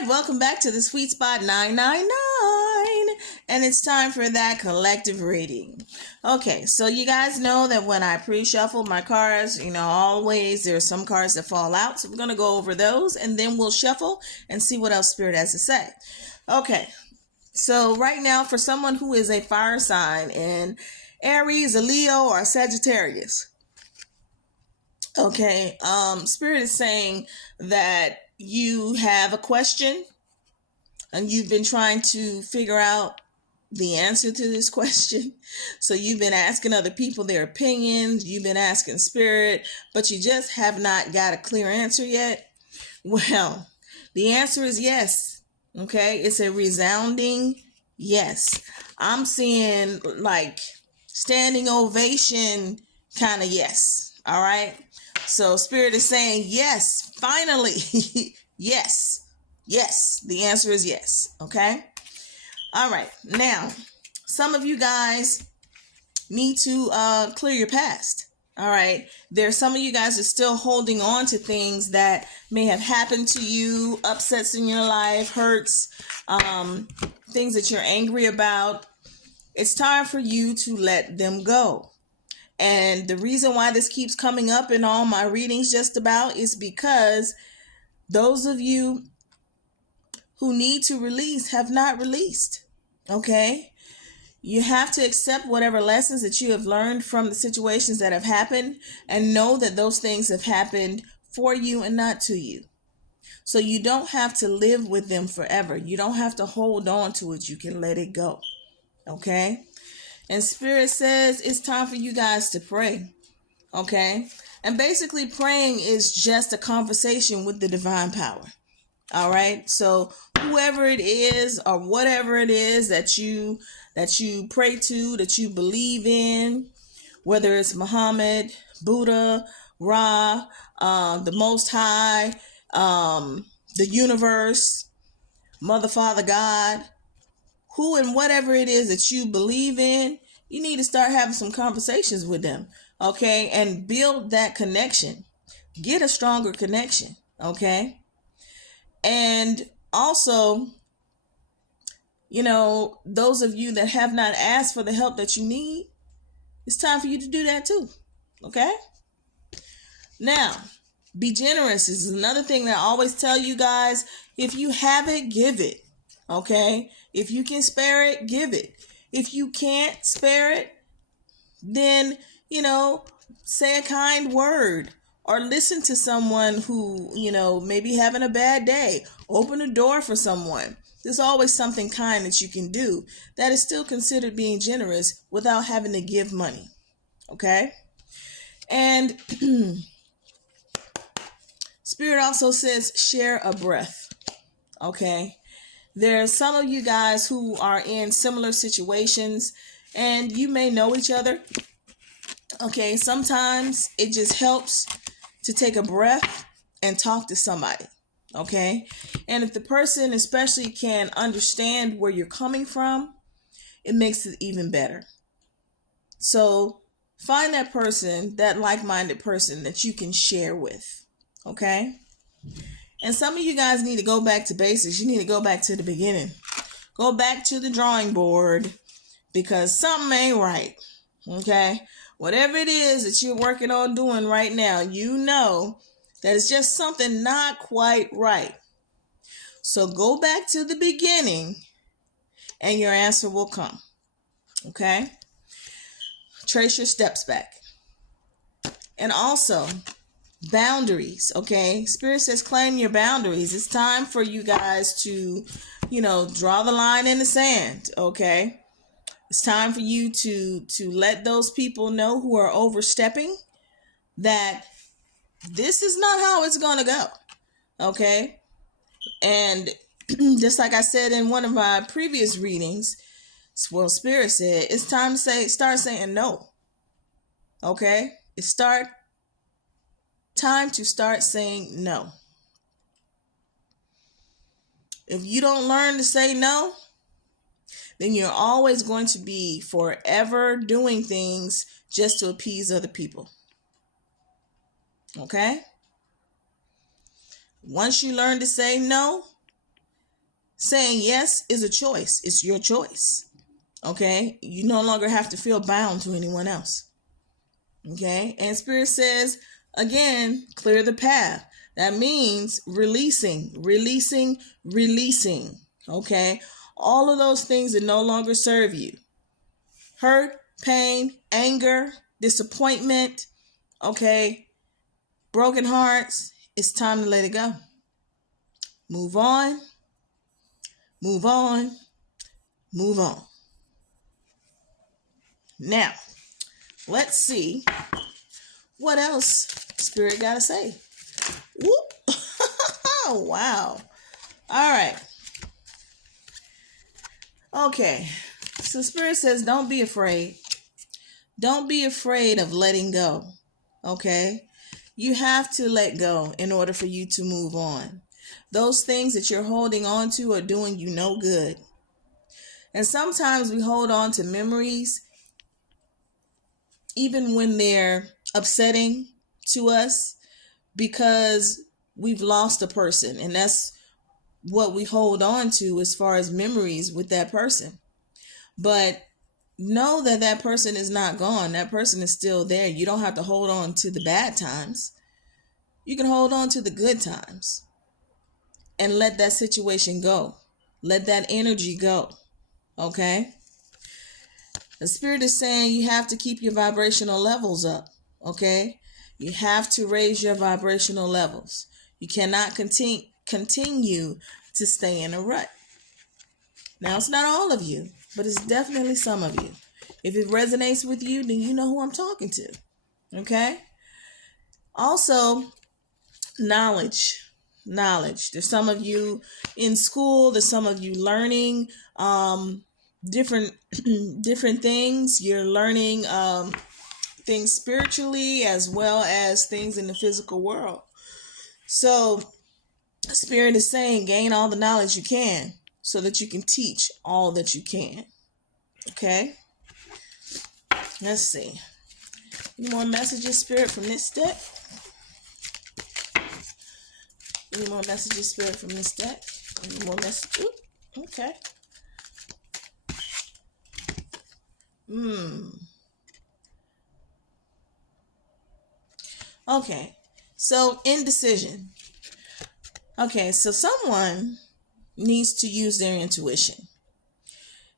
right, welcome back to the Sweet Spot 999, and it's time for that collective reading. Okay, so you guys know that when I pre-shuffle my cards, always there's some cards that fall out, so we're going to go over those, and then we'll shuffle and see what else Spirit has to say. Okay, so right now, for someone who is a fire sign in Aries, a Leo, or a Sagittarius, okay, Spirit is saying that you have a question and you've been trying to figure out the answer to this question. So you've been asking other people their opinions, you've been asking Spirit, but you just have not got a clear answer yet. Well, the answer is yes. Okay, it's a resounding yes. I'm seeing like standing ovation kind of yes. All right. So Spirit is saying yes, finally. Yes. Yes. The answer is yes. Okay. All right. Now, some of you guys need to clear your past. All right. There's some of you guys are still holding on to things that may have happened to you, upsets in your life, hurts, things that you're angry about. It's time for you to let them go. And the reason why this keeps coming up in all my readings just about is because those of you who need to release have not released. Okay? You have to accept whatever lessons that you have learned from the situations that have happened and know that those things have happened for you and not to you. So you don't have to live with them forever. You don't have to hold on to it. You can let it go. Okay? And Spirit says it's time for you guys to pray. Okay? And basically praying is just a conversation with the divine power. All right? So whoever it is or whatever it is that you pray to, that you believe in, whether it's Muhammad, Buddha, Ra, the Most High, the universe, Mother, Father, God, who and whatever it is that you believe in, you need to start having some conversations with them, okay? And build that connection. Get a stronger connection, okay? And also, those of you that have not asked for the help that you need, it's time for you to do that too, okay? Now, be generous is another thing that I always tell you guys. If you have it, give it. Okay? If you can spare it, give it. If you can't spare it, then, say a kind word or listen to someone who, may be having a bad day. Open a door for someone. There's always something kind that you can do that is still considered being generous without having to give money. Okay? And Spirit also says share a breath. Okay? There's some of you guys who are in similar situations and you may know each other. Okay, sometimes it just helps to take a breath and talk to somebody. Okay? And if the person especially can understand where you're coming from, it makes it even better. So find that person, that like-minded person that you can share with. Okay? And some of you guys need to go back to basics. You need to go back to the beginning. Go back to the drawing board because something ain't right. Okay? Whatever it is that you're working on doing right now, you know that it's just something not quite right. So go back to the beginning and your answer will come. Okay? Trace your steps back. And also, boundaries, okay? Spirit says claim your boundaries. It's time for you guys to, draw the line in the sand, okay? It's time for you to let those people know who are overstepping that this is not how it's going to go, okay? And just like I said in one of my previous readings, well, Spirit said it's time to start saying no, okay? It's time to start saying no. If you don't learn to say no, then you're always going to be forever doing things just to appease other people. Okay? Once you learn to say no, saying yes is a choice. It's your choice. Okay? You no longer have to feel bound to anyone else. Okay? And Spirit says, again, clear the path. That means releasing. Okay? All of those things that no longer serve you. Hurt, pain, anger, disappointment, okay? Broken hearts. It's time to let it go. Move on. Move on. Move on. Now, let's see what else Spirit got to say. Whoop. Wow. All right. Okay. So Spirit says, don't be afraid. Don't be afraid of letting go. Okay? You have to let go in order for you to move on. Those things that you're holding on to are doing you no good. And sometimes we hold on to memories, even when they're upsetting to us, because we've lost a person. And that's what we hold on to as far as memories with that person. But know that that person is not gone. That person is still there. You don't have to hold on to the bad times. You can hold on to the good times and let that situation go. Let that energy go. Okay? The Spirit is saying you have to keep your vibrational levels up. Okay? You have to raise your vibrational levels. You cannot continue to stay in a rut. Now, it's not all of you, but it's definitely some of you. If it resonates with you, then you know who I'm talking to. Okay? Also, knowledge. There's some of you in school. There's some of you learning different things. You're learning things spiritually as well as things in the physical world. So, Spirit is saying, gain all the knowledge you can so that you can teach all that you can. Okay? Let's see. Any more messages, Spirit, from this deck? Any more messages, Spirit, from this deck? Any more messages? Okay. Okay. So, indecision. Okay, so someone needs to use their intuition.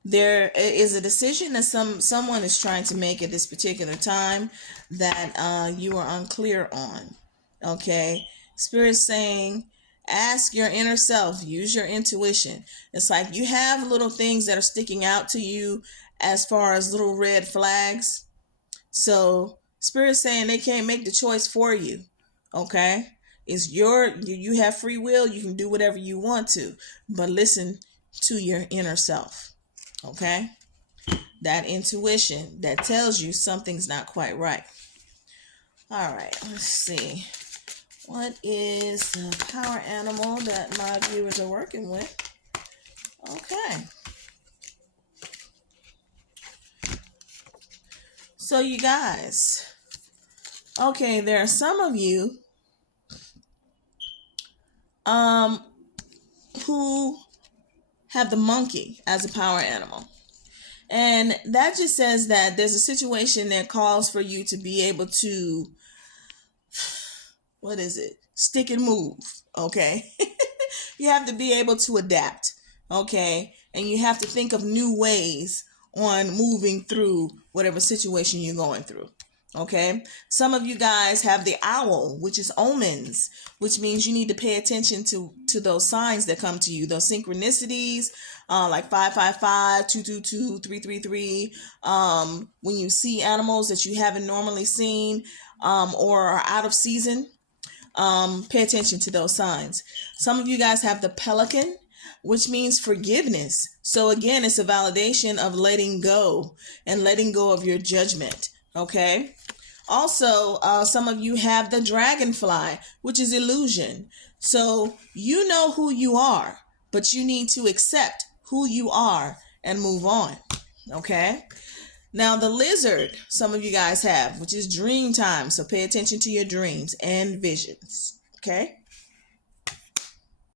There is a decision that someone is trying to make at this particular time that you are unclear on. Okay? Spirit's saying, ask your inner self, use your intuition. It's like you have little things that are sticking out to you as far as little red flags. So Spirit's saying they can't make the choice for you. Okay? It's you have free will. You can do whatever you want to, but listen to your inner self. Okay? That intuition that tells you something's not quite right. All right, let's see. What is the power animal that my viewers are working with? Okay. So you guys, okay, there are some of you who have the monkey as a power animal. And that just says that there's a situation that calls for you to be able to, stick and move, okay? You have to be able to adapt, okay? And you have to think of new ways on moving through whatever situation you're going through. Okay, some of you guys have the owl, which is omens, which means you need to pay attention to those signs that come to you, those synchronicities, like 555, 222, 333. When you see animals that you haven't normally seen, or are out of season, pay attention to those signs. Some of you guys have the pelican, which means forgiveness. So again, it's a validation of letting go and letting go of your judgment. Okay. Also, some of you have the dragonfly, which is illusion. So you know who you are, but you need to accept who you are and move on. Okay. Now the lizard, some of you guys have, which is dream time. So pay attention to your dreams and visions. Okay.